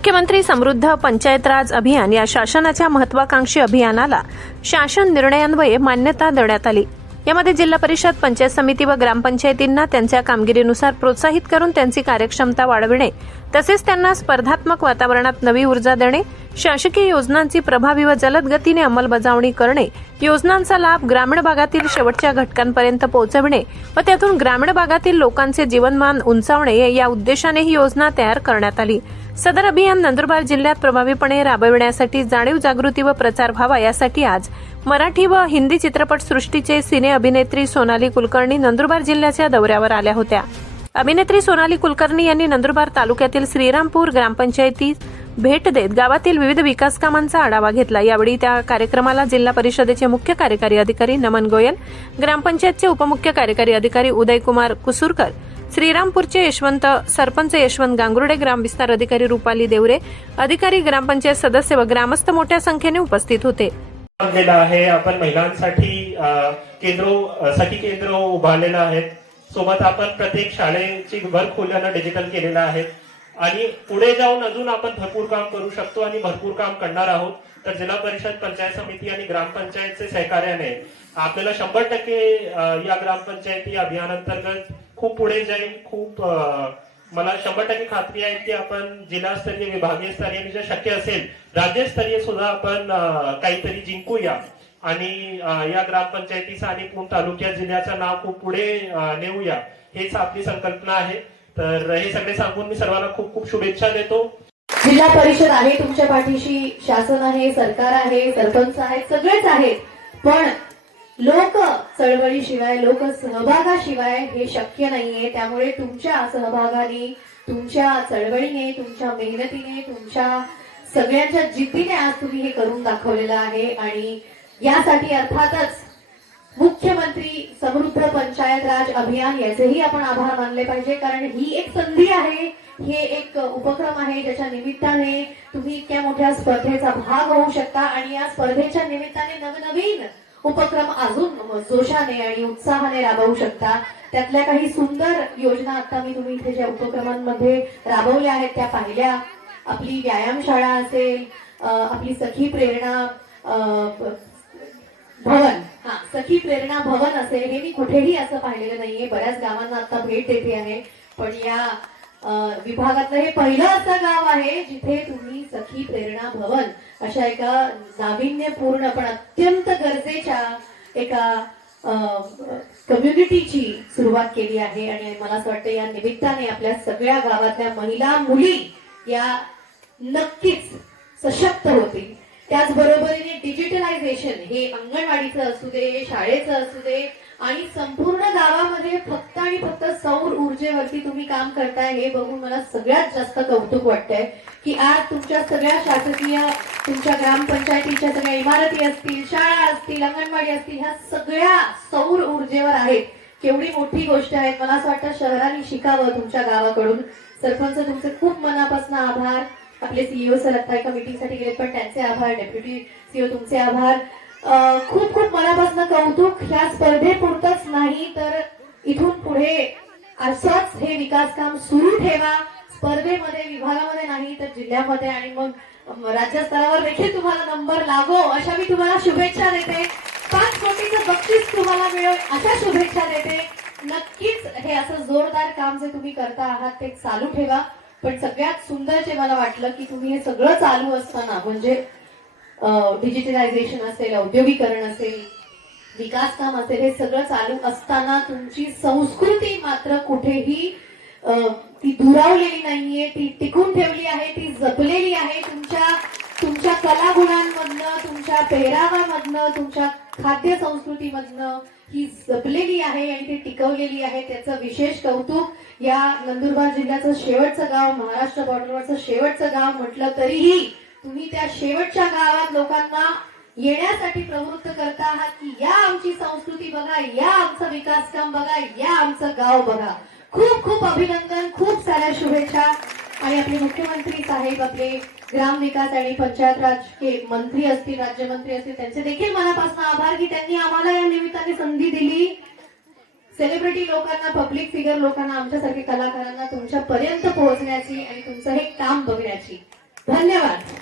मुख्यमंत्री समृद्ध पंचायत राज अभियान या शासनाच्या महत्वाकांक्षी अभियानाला शासन निर्णयान्वये मान्यता देण्यात आली। यामध्ये जिल्हा परिषद, पंचायत समिती व ग्रामपंचायतींना त्यांच्या कामगिरीनुसार प्रोत्साहित करून त्यांची कार्यक्षमता वाढविणे तसेच त्यांना स्पर्धात्मक वातावरणात नवी ऊर्जा देणे, शासकीय योजनांची प्रभावी व जलद गतीने अंमलबजावणी करणे, योजनांचा लाभ ग्रामीण भागातील शेवटच्या घटकांपर्यंत पोहोचविणे व त्यातून ग्रामीण भागातील लोकांचे जीवनमान उंचावणे या उद्देशाने ही योजना तयार करण्यात आली। सदर अभियान नंदुरबार जिल्ह्यात प्रभावीपणे राबविण्यासाठी जाणीव जागृती व प्रचार व्हावा यासाठी आज मराठी व हिंदी चित्रपट सृष्टीचे सिने अभिनेत्री सोनाली कुलकर्णी नंदुरबार जिल्ह्याच्या दौऱ्यावर आल्या होत्या। अभिनेत्री सोनाली कुलकर्णी यांनी नंदुरबार तालुक्यातील श्रीरामपूर ग्रामपंचायतीत भेट देत गावातील विविध विकास कामांचा आढावा घेतला। यावेळी त्या कार्यक्रमाला जिल्हा परिषदेचे मुख्य कार्यकारी अधिकारी नमन गोयल, ग्रामपंचायतचे उपमुख्य कार्यकारी अधिकारी उदयकुमार कुसूरकर, श्रीरामपूरचे सरपंच यशवंत गांगुर्डे, ग्रामविस्तार अधिकारी रुपाली देवरे, अधिकारी, ग्रामपंचायत सदस्य व ग्रामस्थ मोठ्या संख्येने उपस्थित होते। आपण महिलांसाठी सखी केंद्र उभारलेलं आहे। सोबत आपण प्रत्येक शाळेची वर्गखोल्यांना डिजिटल केलेलं आहे आणि पुढे जाऊन अजून आपण भरपूर काम करू शकतो आणि भरपूर काम करणार आहोत। तर जिल्हा परिषद, पंचायत समिती आणि ग्रामपंचायतचे सहकार्याने आपल्याला 100% या ग्रामपंचायती अभियानांतर्गत खूप पुढे जाईल। मला 100% खात्री आहे की आपण जिल्हास्तरीय, विभागीय स्तरीय, जे शक्य असेल राज्यस्तरीय सुद्धा आपण काहीतरी जिंकूया आणि या ग्रामपंचायतीचं आणि पूर्ण तालुक्यात जिल्ह्याचं नाव खूप पुढे नेऊया, हेच आपली संकल्पना आहे। तर हे सगळे सांगून मी सर्वांना खूप खूप शुभेच्छा देतो। जिल्हा परिषद आहे तुमच्या पाठीशी, शासन आहे, सरकार आहे, सरपंच आहेत, सगळेच आहेत, पण लोक चळवळीशिवाय, लोक सहभागाशिवाय हे शक्य नाहीये। त्यामुळे तुमच्या सहभागाने, तुमच्या चळवळीने, तुमच्या मेहनतीने, तुमच्या सगळ्यांच्या जिद्दीने आज तुम्ही हे करून दाखवलेलं आहे आणि यासाठी अर्थातच मुख्यमंत्री समृद्ध पंचायत राज अभियान याचेही आपण आभार मानले पाहिजे, कारण ही एक संधी आहे, हे एक उपक्रम आहे ज्याच्या निमित्ताने तुम्ही इतक्या मोठ्या स्पर्धेचा भाग होऊ शकता आणि या स्पर्धेच्या निमित्ताने नवनवीन उपक्रम अजून जोशाने आणि उत्साहाने राबवू शकता। त्यातल्या काही सुंदर योजना आता मी तुम्ही इथे ज्या उपक्रमांमध्ये राबवल्या आहेत त्या पाहिल्या। आपली व्यायामशाळा असेल, आपली सखी प्रेरणा भवन, सखी प्रेरणा भवन असेल, हे मी कुठेही असं पाहिलेलं नाहीये। बऱ्याच गावांना आता भेट देते आहे, पण या विभागातलं हे पहिलं असं गाव आहे जिथे तुम्ही सखी प्रेरणा भवन अशा एका नाविन्यपूर्ण पण अत्यंत गरजेच्या एका कम्युनिटीची सुरुवात केली आहे आणि मला असं वाटतं या निमित्ताने आपल्या सगळ्या गावातल्या महिला, मुली या नक्कीच सशक्त होतील। त्याचबरोबरीने डिजिटलायझेशन हे अंगणवाडीचं असू दे, शाळेचं असू दे आणि संपूर्ण गावामध्ये फक्त आणि फक्त सौर ऊर्जेवरती तुम्ही काम करताय, हे बघून मला सगळ्यात जास्त कौतुक वाटतंय की आज तुमच्या सगळ्या शासकीय, तुमच्या ग्रामपंचायतीच्या सगळ्या इमारती असतील, शाळा असतील, अंगणवाडी असतील, ह्या सगळ्या सौर ऊर्जेवर आहेत। केवढी मोठी गोष्ट आहे। मला असं वाटतं शहरांनी शिकावं तुमच्या गावाकडून। सरपंच तुमचे खूप मनापासून आभार। आपले सीईओ सर आता एका मीटिंगसाठी गेले, पण त्यांचे आभार। डेप्युटी सीईओ तुमचे आभार। खूप खूप मनापासून कौतुक। ह्या स्पर्धेपुरतच नाही तर इथून पुढे असंच हे विकास काम सुरू ठेवा। स्पर्धेमध्ये, विभागामध्ये नाही तर जिल्ह्यामध्ये आणि मग राज्यस्तरावर देखील तुम्हाला नंबर लागो अशा मी तुम्हाला शुभेच्छा देते। 5 कोटीचं बक्षीस तुम्हाला मिळेल अशा शुभेच्छा देते। नक्कीच हे असं जोरदार काम जे तुम्ही करता आहात ते चालू ठेवा। पण सगळ्यात सुंदर जे मला वाटलं की तुम्ही हे सगळं चालू असताना, म्हणजे डिजिटलायझेशन असेल, औद्योगिकरण असेल, विकास काम असेल, हे सगळं चालू असताना तुमची संस्कृती मात्र कुठेही ती दुरावलेली नाहीये, ती टिकून ठेवली आहे, ती जपलेली आहे। तुमच्या कलागुणांमधनं, तुमच्या पेहरावामधनं, तुमच्या खाद्य संस्कृतीमधनं ही जपलेली आहे आणि ती टिकवलेली आहे। त्याचं विशेष कौतुक। या नंदुरबार जिल्ह्याचं शेवटचं गाव, महाराष्ट्र बॉर्डरवरचं शेवटचं गाव म्हटलं तरीही तुम्ही त्या शेवटच्या गावात लोकांना येण्यासाठी प्रवृत्त करता आहात की या आमची संस्कृती बघा, या आमचं विकास काम बघा, या आमचं गाव बघा। खूप खूप अभिनंदन, खूप साऱ्या शुभेच्छा। आणि आपले मुख्यमंत्री साहेब, आपले ग्राम विकास आणि पंचायत राज के मंत्री असतील, राज्यमंत्री असतील, त्यांचे देखील मनापासून आभार की त्यांनी आम्हाला या निमित्ताने संधी दिली। सेलिब्रिटी लोकांना, पब्लिक फिगर लोकांना, आमच्यासारखे कलाकारांना तुमच्यापर्यंत पोहोचण्याची आणि तुमचं हे काम बघण्याची। धन्यवाद.